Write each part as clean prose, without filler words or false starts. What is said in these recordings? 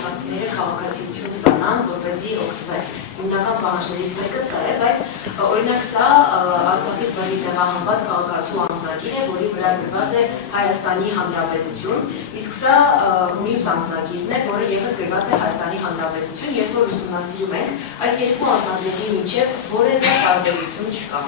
արցախցիները քաղաքացիություն ստանան, որպեսզի օգտվեն։ Հիմնական պահանջներից մեկը սա է, բայց օրինակ սա Արցախից բռնի տեղահանված քաղաքացու անձնագիր է, որի վրա գրված է Հայաստանի Հանրապետություն, իսկ սա մյուս անձնագիրն է, որը ևս գրված է Հայաստանի Հանրապետություն, երբ որ ուսումնասիրում ենք, այս երկու անձնագրերի միջև որևէ տարբերություն չկա։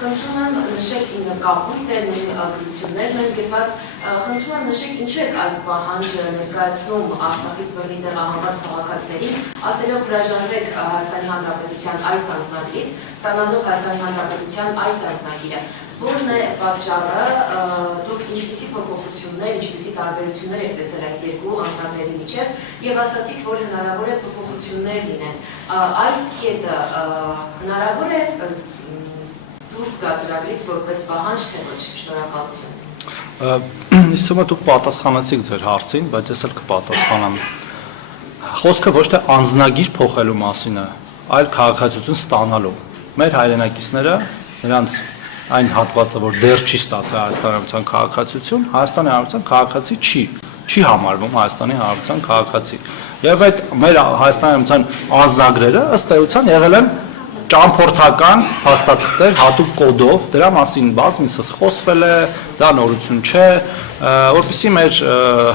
Խնդրում եմ նշեք կապույտ է նույն գրություններն են գրված, խնդրում եմ նշեք ինչու եք այդ պահանջը ներկայացնում Արցախից բռնի տեղահանված քաղաքացիներին, ասելով հրաժարվեք Հայաստանի Հանրապետության այս անձնագրից, ստանալով Հայաստանի Հանրապետության այս անձնագիրը։ Որն է պատճառը, դուք ինչպիսի փոփոխություններ, ինչպիսի տարբերություններ եք տեսել այս երկու անձնագրերի միջև եւ ասացիք, որ հնարավոր է փոփոխություններ լինեն։ Այս կետը հնարավոր է դուրս գա ծրագրից որպես պահանջ, թե ոչ, շնորհակալություն։ Ինձ թվում է դուք պատասխանեցիք ձեր հարցին, բայց ես էլ կպատասխանեմ։ Խոսքը ոչ թե անձնագիր փոխելու մասին է, այլ քաղաքացիություն ստանալու։ Մեր հայրենակիցները, նրանց այն հատվածը, որ դեռ չի ստացել Հայաստանի Հանրապետության քաղաքացիություն, Հայաստանի Հանրապետության քաղաքացի չի համարվում Հայաստանի Հանրապետության քաղաքացի։ Եվ այդ մեր Հայաստանի Հանրապետության անձնագրերը ըստ էության եղել են ճամփորդական փաստաթղթեր հատուկ կոդով, դրա մասին բազմիցս խոսվել է, դա նորություն չէ, որպեսզի մեր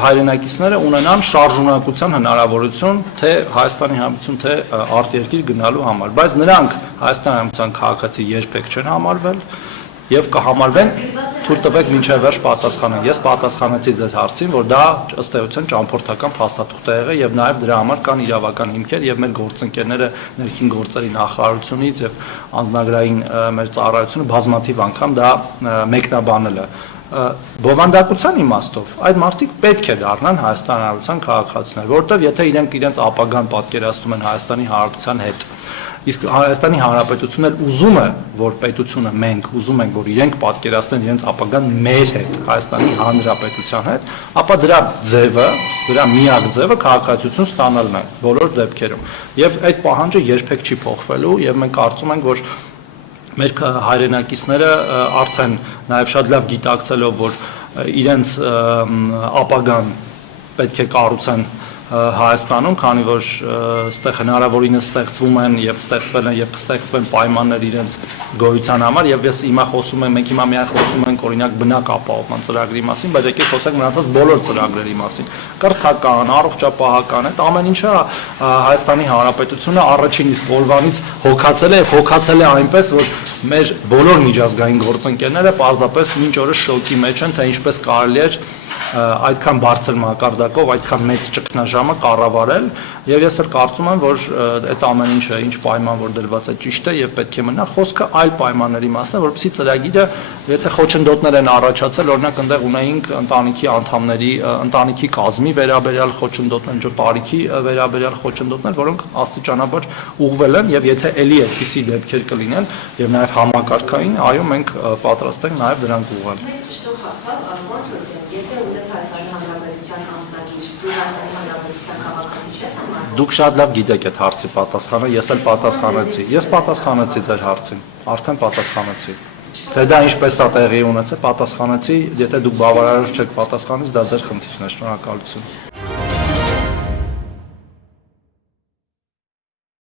հայրենակիցները ունենան շարժունակության հնարավորություն թե Հայաստանի Հանրապետություն, թե արտերկիր գնալու համար, բայց նրանք Հայաստանի Հանրապետության քաղաքացի երբեք չեն համարվել եւ կհամարվեն, թույլ տվեք մինչև վերջ պատասխանեմ։ Ես պատասխանեցի ձեզ հարցին, որ դա ըստ էության ճամփորդական փաստաթուղթ է եղել եւ նաեւ դրա համար կան իրավական հիմքեր եւ մեր գործընկերները ներքին գործերի նախարարությունից եւ անձնագրային մեր ծառայությունը բազմաթիվ անգամ դա մեկնաբանել է։ Բովանդակության իմաստով այդ մարդիկ պետք է դառնան Հայաստանի Հանրապետության քաղաքացիներ, որովհետեւ եթե իրենք իրենց ապագան պատկերացնում են Հայաստանի Հանրապետության հետ, իսկ Հայաստանի Հանրապետությունն էլ ուզում է, որ պետությունը մենք ուզում ենք, որ իրենք պատկերացնեն իրենց ապագան մեր հետ, Հայաստանի Հանրապետության հետ, ապա դրա ձևը, դրա միակ ձևը քաղաքացիություն ստանալն է բոլոր դեպքերում։ Եվ այդ պահանջը երբեք չի փոխվելու, եւ մենք կարծում ենք, որ մեր հայրենակիցները արդեն նաև շատ լավ գիտակցելով, որ իրենց ապագան պետք է կառուցեն Հայաստանում, քանի որ այստեղ հնարավորինս ստեղծվում են եւ ստեղծվել են եւ կստեղծվեն պայմաններ իրենց գոյության համար եւ ես հիմա խոսում եմ, մենք հիմա միայն խոսում ենք օրինակ բնակ ապահովման ծրագրի մասին, բայց եկեք խոսենք մնացած բոլոր ծրագրերի մասին։ Կրթական, առողջապահական, այդ ամեն ինչը Հայաստանի Հանրապետությունը առաջին իսկ օրվանից հոգացել է եւ հոգացել է այնպես, որ մեր բոլոր միջազգային գործընկերները պարզապես մինչ օրս շոկի մեջ են, թե ինչպես կարելի է այդքան բարձր մակարդակով, այդքան մեծ ճգնաժամը կառավարել եւ ես էլ կարծում եմ, որ այդ ամեն ինչը ինչ պայման որ դրված է ճիշտ է եւ պետք է մնա, խոսքը այլ պայմանների մասն է, որովհետեւ ծրագիրը, եթե խոչընդոտներ են առաջացել, օրինակ այնտեղ ունեինք ընտանիքի անդամների, ընտանիքի կազմի վերաբերյալ խոչընդոտներ, ինչ որ տարիքի վերաբերյալ խոչընդոտներ, որոնք աստիճանաբար ուղղվել են եւ եթե ելի այդպիսի դեպքեր կլինեն եւ նաեւ համակարգային, այո, մենք պատրաստ ենք նաեւ դրանք ուղղել։ Եթե ունես Հայաստանի Հանրապետության անձնագիր, դու Հայաստանի Հանրապետության քաղաքացի չես համարվում։ Դուք շատ լավ գիտեք այդ հարցի պատասխանը, ես էլ պատասխանեցի։ Ես պատասխանեցի ձեր հարցին, արդեն պատասխանեցի։ Թե դա ինչպես է տեղի ունեցել, պատասխանեցի, եթե դուք բավարարված չեք պատասխանից, դա ձեր խնդիրն է, շնորհակալություն։